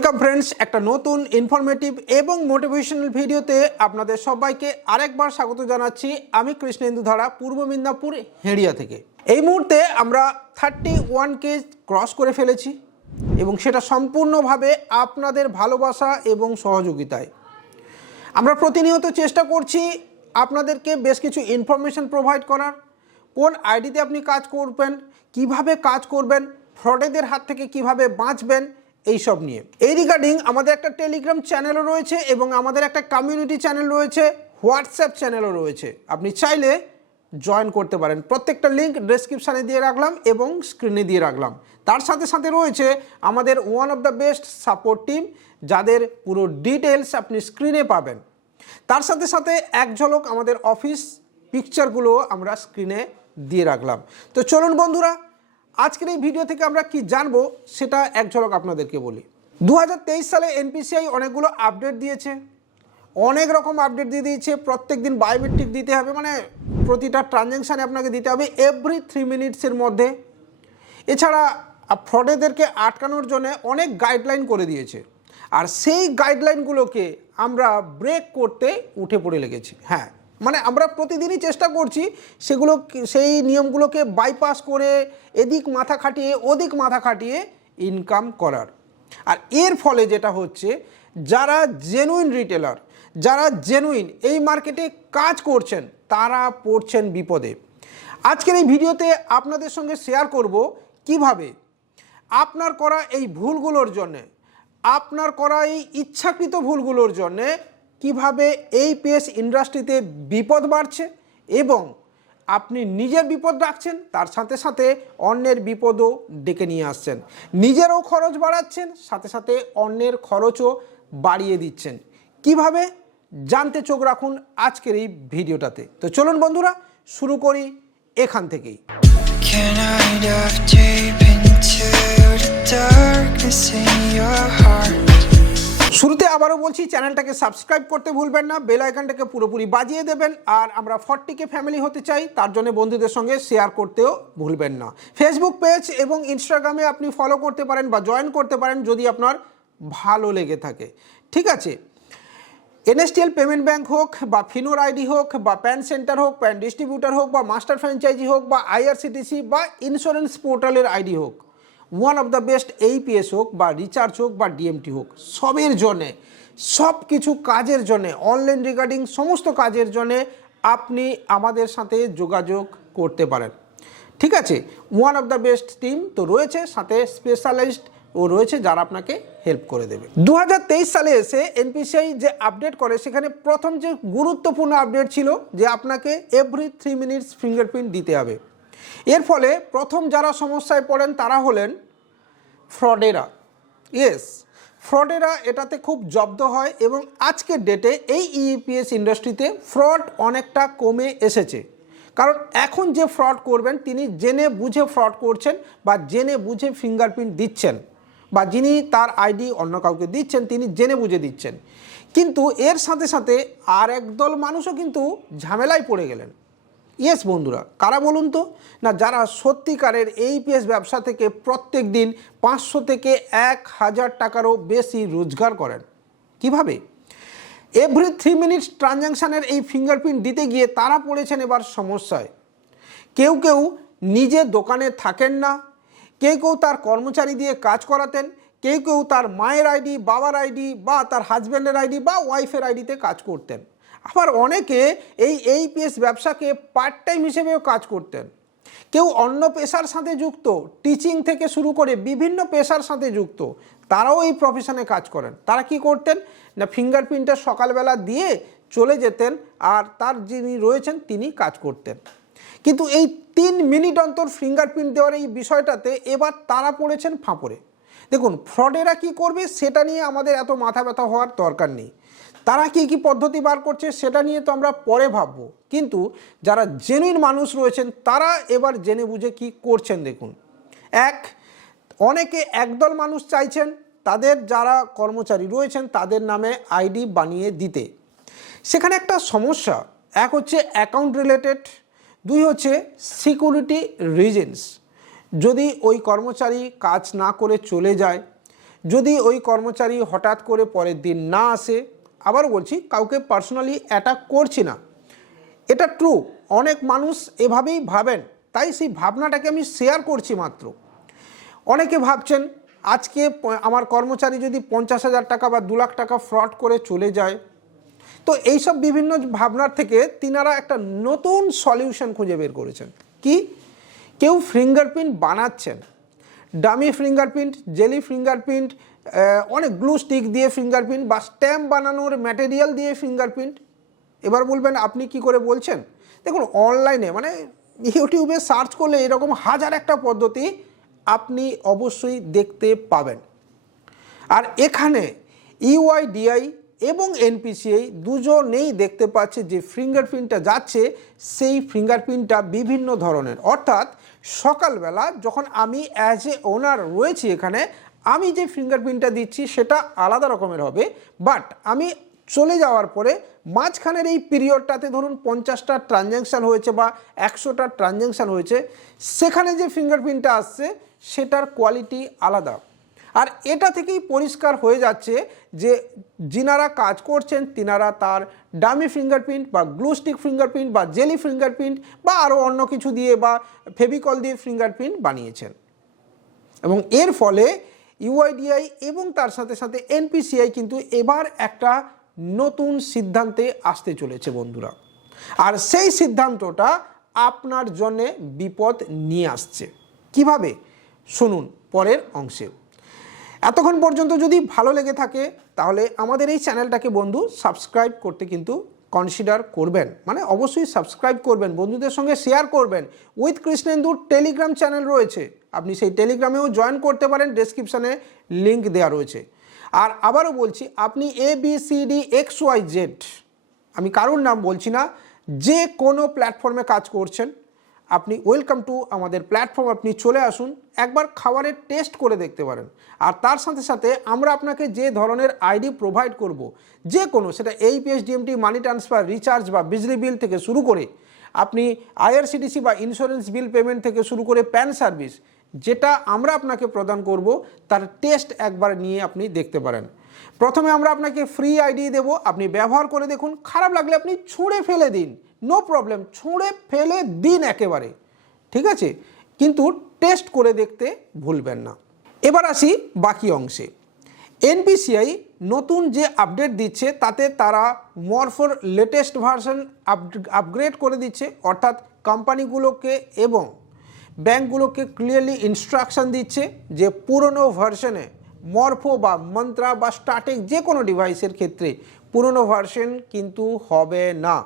Welcome friends একটা নতুন informative এবং মোটিভেশনাল ভিডিওতে আপনাদের সবাইকে আরেকবার স্বাগত জানাচ্ছি আমি কৃষ্ণেন্দু ধারা পূর্ব মিদনাপুর, হেড়িয়া থেকে। এই মুহূর্তে আমরা থার্টি ওয়ান কে ক্রস করে ফেলেছি এবং সেটা সম্পূর্ণভাবে আপনাদের ভালোবাসা এবং সহযোগিতায়। আমরা প্রতিনিয়ত চেষ্টা করছি আপনাদেরকে বেশ কিছু ইনফরমেশন প্রোভাইড করার। কোন আইডিতে আপনি কাজ করবেন, কীভাবে কাজ করবেন ফ্রডেদের হাত থেকে কীভাবে বাঁচবেন এইসব নিয়ে। এই রিগার্ডিং আমাদের একটা টেলিগ্রাম চ্যানেলও রয়েছে এবং আমাদের একটা কমিউনিটি চ্যানেল রয়েছে হোয়াটসঅ্যাপ চ্যানেলও রয়েছে। আপনি চাইলে জয়েন করতে পারেন। প্রত্যেকটা লিঙ্ক ডেসক্রিপশানে দিয়ে রাখলাম এবং স্ক্রিনে দিয়ে রাখলাম। তার সাথে সাথে রয়েছে আমাদের one of the best support team যাদের পুরো ডিটেলস আপনি স্ক্রিনে পাবেন। তার সাথে সাথে এক ঝলক আমাদের অফিস পিকচারগুলো আমরা স্ক্রিনে দিয়ে রাখলাম। তো চলুন বন্ধুরা আজকের এই ভিডিও থেকে আমরা কি জানব সেটা এক ঝলক আপনাদেরকে বলি। দু হাজার তেইশ সালে এনপিসিআই অনেকগুলো আপডেট দিয়েছে। অনেক রকম আপডেট দিয়ে দিয়েছে। প্রত্যেক দিন বায়োমেট্রিক দিতে হবে। মানে প্রতিটা ট্রানজ্যাকশানে আপনাকে দিতে হবে এভরি থ্রি মিনিটসের মধ্যে। এছাড়া ফ্রডেদেরকে আটকানোর জন্য অনেক গাইডলাইন করে দিয়েছে। আর সেই গাইডলাইনগুলোকে আমরা ব্রেক করতে উঠে পড়ে লেগেছি। হ্যাঁ মানে আমরা প্রতিদিনই চেষ্টা করছি সেগুলো সেই নিয়মগুলোকে বাইপাস করে এদিক মাথা খাটিয়ে ওদিক মাথা খাটিয়ে ইনকাম করার। আর এর ফলে যেটা হচ্ছে, যারা জেনুইন রিটেলার যারা জেনুইন এই মার্কেটে কাজ করছেন, তারা পড়ছেন বিপদে। আজকের এই ভিডিওতে আপনাদের সঙ্গে শেয়ার করব কীভাবে আপনার করা এই ভুলগুলোর জন্যে, আপনার করা এই ইচ্ছাকৃত ভুলগুলোর জন্যে কীভাবে এই পেস ইন্ডাস্ট্রিতে বিপদ বাড়ছে এবং আপনি নিজের বিপদ রাখছেন, তার সাথে সাথে অন্যের বিপদও ডেকে নিয়ে আসছেন। নিজেরও খরচ বাড়াচ্ছেন, সাথে সাথে অন্যের খরচও বাড়িয়ে দিচ্ছেন। কীভাবে? জানতে চোখ রাখুন আজকের এই ভিডিওটাতে। তো চলুন বন্ধুরা, শুরু করি এখান থেকেই। শুরুতে আবারও বলছি, চ্যানেলটাকে সাবস্ক্রাইব করতে ভুলবেন না, বেল আইকনটাকে পুরোপুরি বাজিয়ে দেবেন, আর আমরা ফর্টিকে ফ্যামিলি হতে চাই, তার জন্য বন্ধুদের সঙ্গে শেয়ার করতেও ভুলবেন না। ফেসবুক পেজ এবং ইনস্টাগ্রামে আপনি ফলো করতে পারেন বা জয়েন করতে পারেন যদি আপনার ভালো লেগে থাকে। ঠিক আছে, এনএসটিএল পেমেন্ট ব্যাংক হোক বা ফিনোর আইডি হোক বা প্যান সেন্টার হোক, প্যান ডিস্ট্রিবিউটার হোক বা মাস্টার ফ্র্যাঞ্চাইজি হোক বা আইআরসিটিসি বা ইন্স্যুরেন্স পোর্টালের আইডি হোক one of the best AEPS হোক বা রিচার্জ হোক বা ডিএমটি হোক, সবের জন্যে সব কিছু কাজের জন্যে অনলাইন রিগার্ডিং সমস্ত কাজের জন্যে আপনি আমাদের সাথে যোগাযোগ করতে পারেন। ঠিক আছে? One of the best team তো রয়েছে, সাথে স্পেশালাইজড ও রয়েছে যারা আপনাকে হেল্প করে দেবে। দু হাজার তেইশ সালে এসে এনপিসিআই যে আপডেট করে, সেখানে প্রথম যে গুরুত্বপূর্ণ আপডেট ছিল যে আপনাকে এভরি থ্রি মিনিটস ফিঙ্গারপ্রিন্ট দিতে হবে। এর ফলে প্রথম যারা সমস্যায় পড়েন তারা হলেন ফ্রডেরা। ইয়েস ফ্রডেরা এটাতে খুব জব্দ হয় এবং আজকের ডেটে এই ইপিএস ইন্ডাস্ট্রিতে ফ্রড অনেকটা কমে এসেছে। কারণ এখন যে ফ্রড করবেন, তিনি জেনে বুঝে ফ্রড করছেন বা জেনে বুঝে ফিঙ্গারপ্রিন্ট দিচ্ছেন বা যিনি তার আইডি অন্য কাউকে দিচ্ছেন, তিনি জেনে বুঝে দিচ্ছেন। কিন্তু এর সাথে সাথে আর একদল মানুষও কিন্তু ঝামেলায় পড়ে গেলেন। ইয়েস বন্ধুরা, কারা বলুন তো? না, যারা সত্যিকারের এই পিএস ব্যবসা থেকে প্রত্যেক দিন পাঁচশো থেকে এক হাজার টাকারও বেশি রোজগার করেন। কীভাবে? এভরি থ্রি মিনিটস ট্রানজ্যাকশানের এই ফিঙ্গারপ্রিন্ট দিতে গিয়ে তারা পড়েছেন এবার সমস্যায়। কেউ কেউ নিজে দোকানে থাকেন না, কেউ কেউ তার কর্মচারী দিয়ে কাজ করাতেন, কেউ কেউ তার মায়ের আইডি বাবার আইডি বা তার হাজব্যান্ডের আইডি বা ওয়াইফের আইডিতে কাজ করতেন। আবার অনেকে এই এই এইপিএস ব্যবসাকে পার্ট টাইম হিসেবেও কাজ করতেন। কেউ অন্য পেশার সাথে যুক্ত টিচিং থেকে শুরু করে বিভিন্ন পেশার সাথে যুক্ত, তারাও এই প্রফেশনে কাজ করেন। তারা কি করতেন? না ফিঙ্গারপ্রিন্টটা সকালবেলা দিয়ে চলে যেতেন আর তার যিনি রয়েছেন তিনি কাজ করতেন। কিন্তু এই তিন মিনিট অন্তর ফিঙ্গারপ্রিন্ট দেওয়ার এই বিষয়টাতে এবার তারা পড়েছেন ফাঁপড়ে। দেখুন ফ্রডেরা কি করবে সেটা নিয়ে আমাদের এত মাথা ব্যথা হওয়ার দরকার নেই। তারা কি কি পদ্ধতি বার করছে সেটা নিয়ে তো আমরা পরে ভাববো। কিন্তু যারা জেনুইন মানুষ রয়েছেন, তারা এবার জেনে বুঝে কি করছেন দেখুন। এক, অনেকে একদল মানুষ চাইছেন, তাদের যারা কর্মচারী রয়েছেন, তাদের নামে আইডি বানিয়ে দিতে। সেখানে একটা সমস্যা, এক হচ্ছে অ্যাকাউন্ট রিলেটেড দুই হচ্ছে সিকিউরিটি রিজেন্স যদি ওই কর্মচারী কাজ না করে চলে যায়, যদি ওই কর্মচারী হঠাৎ করে পরের দিন না আসে আবার বলছি, কাউকে পার্সোনালি অ্যাটাক করছি না। এটা ট্রু অনেক মানুষ এভাবেই ভাবেন, তাই সেই ভাবনাটাকে আমি শেয়ার করছি মাত্র। অনেকে ভাবছেন, আজকে আমার কর্মচারী যদি পঞ্চাশ হাজার টাকা বা দু লাখ টাকা ফ্রড করে চলে যায়। তো এইসব বিভিন্ন ভাবনার থেকে তিনারা একটা নতুন সলিউশন খুঁজে বের করেছেন। কি? কেউ ফিঙ্গারপ্রিন্ট বানাচ্ছেন। ডামি ফিঙ্গারপ্রিন্ট জেলি ফিঙ্গারপ্রিন্ট অনেক গ্লু স্টিক দিয়ে ফিঙ্গারপ্রিন্ট বা স্ট্যাম্প বানানোর ম্যাটেরিয়াল দিয়ে ফিঙ্গারপ্রিন্ট এবার বলবেন, আপনি কি করে বলছেন? দেখুন অনলাইনে মানে ইউটিউবে সার্চ করলে এরকম হাজার একটা পদ্ধতি আপনি অবশ্যই দেখতে পাবেন। আর এখানে E ইউআইডিআই এবং এনপিসিআই দুজনেই দেখতে পাচ্ছে যে ফিঙ্গারপ্রিন্টটা যাচ্ছে, সেই ফিঙ্গারপ্রিন্টটা বিভিন্ন ধরনের। অর্থাৎ সকালবেলা যখন আমি অ্যাজ এ ওনার রয়েছি এখানে আমি যে ফিঙ্গারপ্রিন্টটা দিচ্ছি, সেটা আলাদা রকমের হবে বাট আমি চলে যাওয়ার পরে মাঝখানের এই পিরিয়ডটাতে ধরুন পঞ্চাশটা ট্রানজ্যাকশান হয়েছে বা একশোটা ট্রানজ্যাকশান হয়েছে, সেখানে যে ফিঙ্গারপ্রিন্টটা আসছে, সেটার কোয়ালিটি আলাদা। আর এটা থেকেই পরিষ্কার হয়ে যাচ্ছে যে যিনারা কাজ করছেন, তিনারা তার ডামি ফিঙ্গারপ্রিন্ট বা গ্লুস্টিক ফিঙ্গারপ্রিন্ট বা জেলি ফিঙ্গারপ্রিন্ট বা আরও অন্য কিছু দিয়ে বা ফেভিকল দিয়ে ফিঙ্গারপ্রিন্ট বানিয়েছেন। এবং এর ফলে ইউআইডিআই এবং তার সাথে সাথে এনপিসিআই কিন্তু এবার একটা নতুন সিদ্ধান্তে আসতে চলেছে বন্ধুরা। আর সেই সিদ্ধান্তটা আপনার জন্যে বিপদ নিয়ে আসছে। কীভাবে? শুনুন পরের অংশে। এতক্ষণ পর্যন্ত যদি ভালো লেগে থাকে, তাহলে আমাদের এই চ্যানেলটাকে বন্ধু সাবস্ক্রাইব করতে কিন্তু কনসিডার করবেন। মানে অবশ্যই সাবস্ক্রাইব করবেন, বন্ধুদের সঙ্গে শেয়ার করবেন। উইথ কৃষ্ণেন্দুর টেলিগ্রাম চ্যানেল রয়েছে। আপনি সেই টেলিগ্রামেও জয়েন করতে পারেন ডেসক্রিপশানে লিঙ্ক দেওয়া রয়েছে। আর আবারও বলছি, আপনি A B C D X Y Z আমি কারোর নাম বলছি না, যে কোনো প্ল্যাটফর্মে কাজ করছেন, আপনি ওয়েলকাম টু আমাদের প্ল্যাটফর্ম আপনি চলে আসুন, একবার খাবারের টেস্ট করে দেখতে পারেন। আর তার সাথে সাথে আমরা আপনাকে যে ধরনের আইডি প্রোভাইড করব, যে কোনো, সেটা AEPS DMT money transfer recharge বা বিজলি বিল থেকে শুরু করে আপনি আইআরসিটিসি বা ইন্স্যুরেন্স বিল পেমেন্ট থেকে শুরু করে প্যান সার্ভিস যেটা আমরা আপনাকে প্রদান করব, তার টেস্ট একবার নিয়ে আপনি দেখতে পারেন। প্রথমে আমরা আপনাকে ফ্রি আইডি দেব, আপনি ব্যবহার করে দেখুন, খারাপ লাগলে আপনি ছুঁড়ে ফেলে দিন। নো প্রবলেম ছুঁড়ে ফেলে দিন একেবারে। ঠিক আছে? কিন্তু টেস্ট করে দেখতে ভুলবেন না। এবার আসি বাকি অংশে। এনপিসিআই নতুন যে আপডেট দিচ্ছে, তাতে তারা মরফোর লেটেস্ট ভার্সন আপগ্রেড করে দিচ্ছে, অর্থাৎ কোম্পানিগুলোকে এবং ব্যাংকগুলোকে ক্লিয়ারলি ইনস্ট্রাকশন দিচ্ছে যে পুরনো ভার্সনে মরফো বা মন্ত্রা বা স্টার্টেক যে কোনো ডিভাইসের ক্ষেত্রে পুরনো ভার্সন কিন্তু হবে না।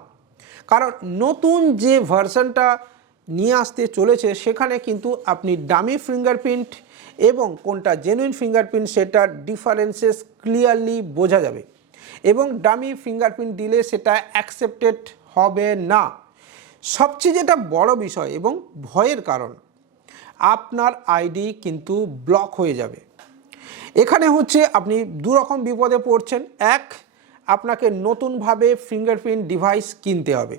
কারণ নতুন যে ভার্সনটা নিয়ে আসতে চলেছে, সেখানে কিন্তু আপনি ডামি ফিঙ্গারপ্রিন্ট এবং কোনটা জেনুইন ফিঙ্গারপ্রিন্ট সেটার ডিফারেন্সেস ক্লিয়ারলি বোঝা যাবে। এবং ডামি ফিঙ্গারপ্রিন্ট দিলে সেটা অ্যাকসেপ্টেড হবে না। সবচেয়ে যেটা বড় বিষয় এবং ভয়ের কারণ, আপনার আইডি কিন্তু ব্লক হয়ে যাবে। এখানে হচ্ছে আপনি দু রকম বিপদে পড়ছেন। এক, আপনাকে নতুনভাবে ফিঙ্গারপ্রিন্ট ডিভাইস কিনতে হবে।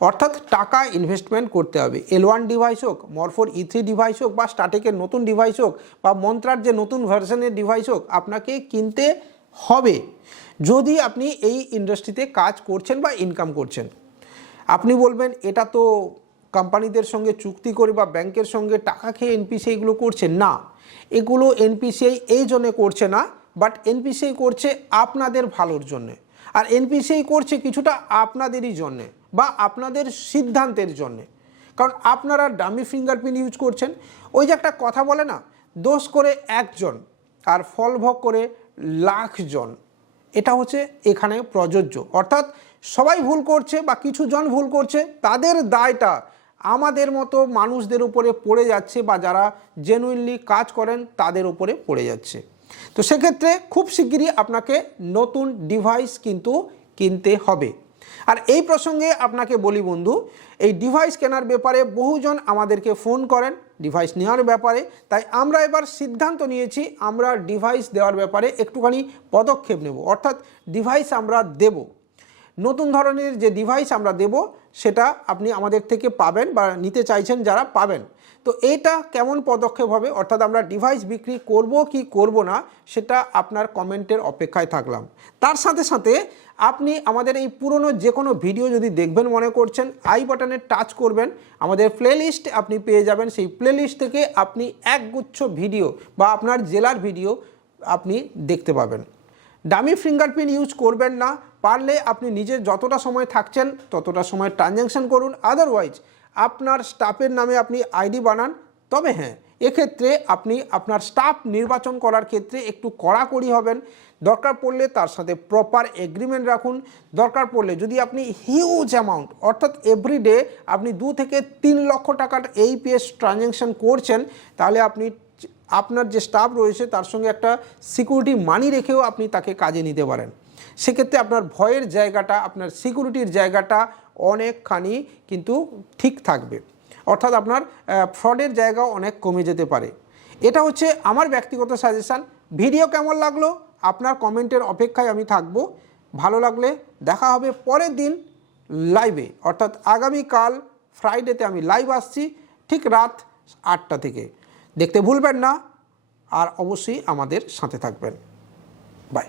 অর্থাৎ টাকা ইনভেস্টমেন্ট করতে হবে। এল ওয়ান ডিভাইস হোক মরফোর ই থ্রি ডিভাইস হোক বা স্টার্টেকের নতুন ডিভাইস হোক বা মন্ত্রার যে নতুন ভার্সনের ডিভাইস হোক, আপনাকে কিনতে হবে। যদি আপনি এই ইন্ডাস্ট্রিতে কাজ করছেন বা ইনকাম করছেন। আপনি বলবেন, এটা তো কোম্পানিদের সঙ্গে চুক্তি করে বা ব্যাংকের সঙ্গে টাকা খেয়ে এনপিসি এগুলো করছে। না, এগুলো এনপিসিআই এই জন্যে করছে না বাট এনপিসিআই করছে আপনাদের ভালোর জন্যে। আর এনপিসিআই করছে কিছুটা আপনাদেরই জন্যে। বা আপনাদের সিদ্ধান্তের জন্যে। কারণ আপনারা ডামি ফিঙ্গারপ্রিন্ট ইউজ করছেন, ওই যে একটা কথা বলে না, দোষ করে একজন আর ফল ভোগ করে লাখজন এটা হচ্ছে এখানে প্রযোজ্য। অর্থাৎ সবাই ভুল করছে বা কিছু জন ভুল করছে, তাদের দায়টা আমাদের মতো মানুষদের উপরে পড়ে যাচ্ছে বা যারা জেনুইনলি কাজ করেন, তাদের উপরে পড়ে যাচ্ছে। তো সেক্ষেত্রে খুব শিগগিরই আপনাকে নতুন ডিভাইস কিন্তু কিনতে হবে। আর এই প্রসঙ্গে আপনাকে বলি বন্ধু, এই ডিভাইস কেনার ব্যাপারে বহুজন আমাদেরকে ফোন করেন ডিভাইস নেওয়ার ব্যাপারে। তাই আমরা এবার সিদ্ধান্ত নিয়েছি, আমরা ডিভাইস দেওয়ার ব্যাপারে একটুখানি পদক্ষেপ নেব। অর্থাৎ ডিভাইস আমরা দেব। নতুন ধরনের যে ডিভাইস আমরা দেব সেটা আপনি আমাদের থেকে পাবেন বা নিতে চাইছেন যারা পাবেন। তো এইটা কেমন পদক্ষেপ হবে? অর্থাৎ আমরা ডিভাইস বিক্রি করব কি করব না, সেটা আপনার কমেন্টের অপেক্ষায় থাকলাম। তার সাথে সাথে আপনি আমাদের এই পুরনো যে কোনো ভিডিও যদি দেখবেন মনে করছেন, আই বাটনে টাচ করবেন, আমাদের প্লেলিস্ট আপনি পেয়ে যাবেন। সেই প্লেলিস্ট থেকে আপনি একগুচ্ছ ভিডিও বা আপনার জেলার ভিডিও আপনি দেখতে পাবেন। ডামি ফিঙ্গারপ্রিন্ট ইউজ করবেন না পারলে আপনি নিজের যতটা সময় থাকছেন, ততটা সময় ট্রানজ্যাকশন করুন। আদারওয়াইজ আপনার স্টাফের নামে আপনি আইডি বানান। তবে হ্যাঁ এক্ষেত্রে আপনি আপনার স্টাফ নির্বাচন করার ক্ষেত্রে একটু কড়াকড়ি হবেন। দরকার পড়লে তার সাথে প্রপার এগ্রিমেন্ট রাখুন। দরকার পড়লে যদি আপনি হিউজ অ্যামাউন্ট অর্থাৎ এভরিডে আপনি দু থেকে তিন লক্ষ টাকার এইপিএস ট্রানজ্যাকশন করছেন, তাহলে আপনি আপনার যে স্টাফ রয়েছে, তার সঙ্গে একটা সিকিউরিটি মানি রেখেও আপনি তাকে কাজে নিতে পারেন। সেক্ষেত্রে আপনার ভয়ের জায়গাটা, আপনার সিকিউরিটির জায়গাটা অনেকখানি কিন্তু ঠিক থাকবে। অর্থাৎ আপনার ফ্রডের জায়গাও অনেক কমে যেতে পারে। এটা হচ্ছে আমার ব্যক্তিগত সাজেশান। ভিডিও কেমন লাগল? আপনার কমেন্টের অপেক্ষায় আমি থাকব। ভালো লাগলে দেখা হবে পরের দিন লাইভে অর্থাৎ আগামীকাল ফ্রাইডেতে আমি লাইভ আসছি, ঠিক রাত আটটা থেকে। দেখতে ভুলবেন না, আর অবশ্যই আমাদের সাথে থাকবেন। বাই